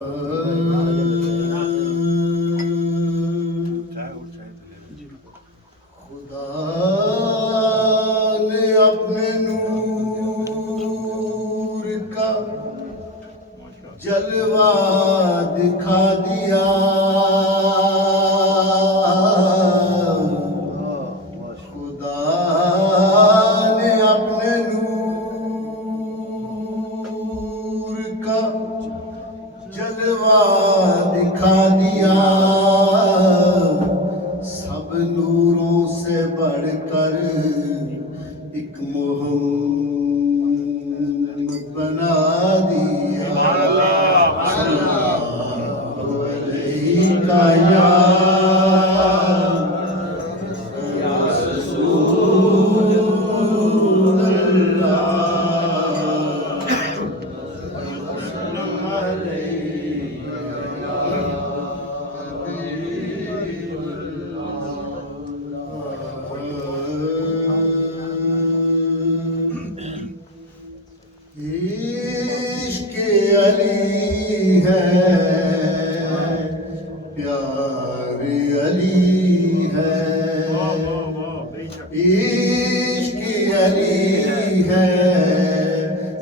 خدا نے اپنے نور کا جلوہ دکھا دیا، خدا نے اپنے نور کا جلوہ دکھا دیا، سب نوروں سے بڑھ کر ایک محمد بنا دیا۔ صلی علیہ یا رسول اللہ، عشق علی ہے، پیار علی ہے، عشق علی ہے،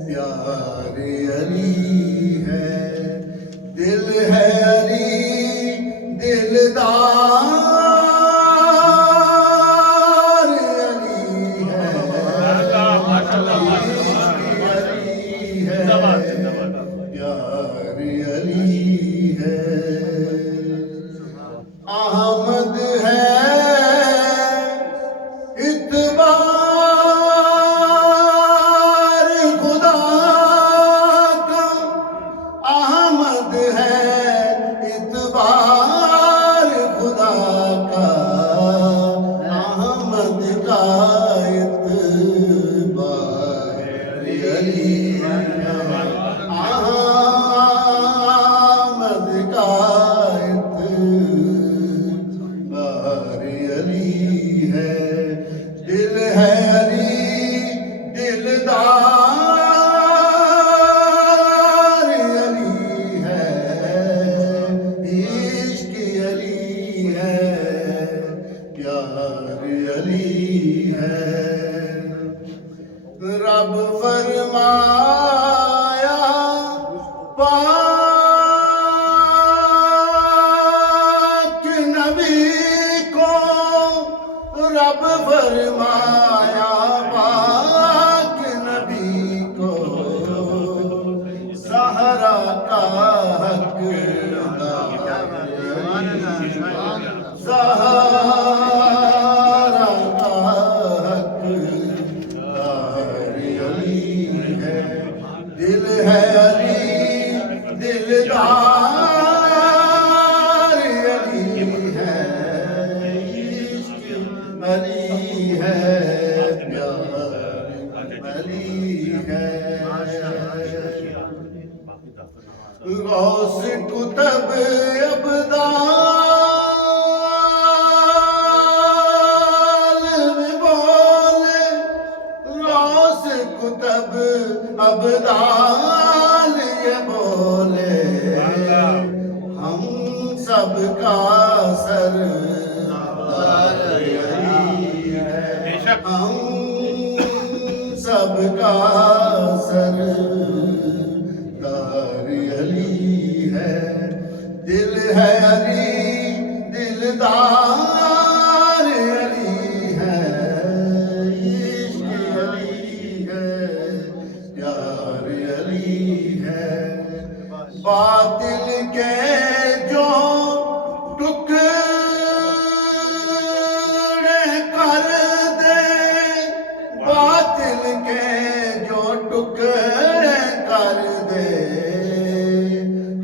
پیار علی ہے، دل ہے علی دلدار علی ہے، پیار علی ہے، احمد ہے اتبار خدا کا، احمد ہے اتبار خدا کا، احمد کا اتبار علی ہے، احمد کا اتبار علی ہے، دل ہے علی دلدار علی ہے، عشق علی ہے، پیار علی ہے، رب فرمایا پاک نبی کو، رب فرمایا پاک نبی کو، زہرا کا حق زہرا کا حق دل ہے علی دلدار علی ہے، عشق علی ہے، پیار علی ہے، غوث کتب ابدال بھی بولے، غوث کتب ابدال یہ بولے، ہم سب کا سردار علی ہے، ہم سب کا سردار علی ہے، دل ہے علی دلدار علی ہے، عشق علی ہے، پیار علی ہے، باطل کے جو ٹکڑے کر دے، باطل کے جو ٹکڑے کر دے،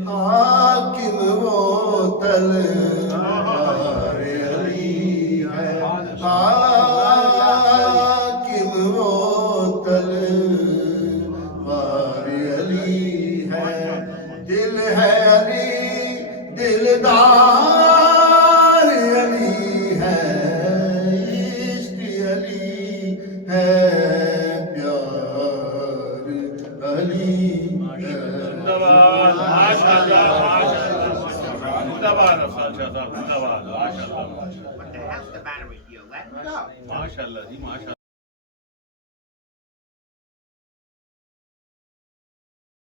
حاکم وہ تلوار علی ہے، حاکم وہ تلوار علی ہے، دل ہے علی دلدار علی ہے، عشق علی ہے، پیار علی ہے۔ زندہباد ماشاءاللہ ماشاءاللہ زندہباد افضل شاہ صاحب زندہباد ماشاءاللہ What the hell's the matter with you? Let him go. ماشاءاللہ جی ماشاءاللہ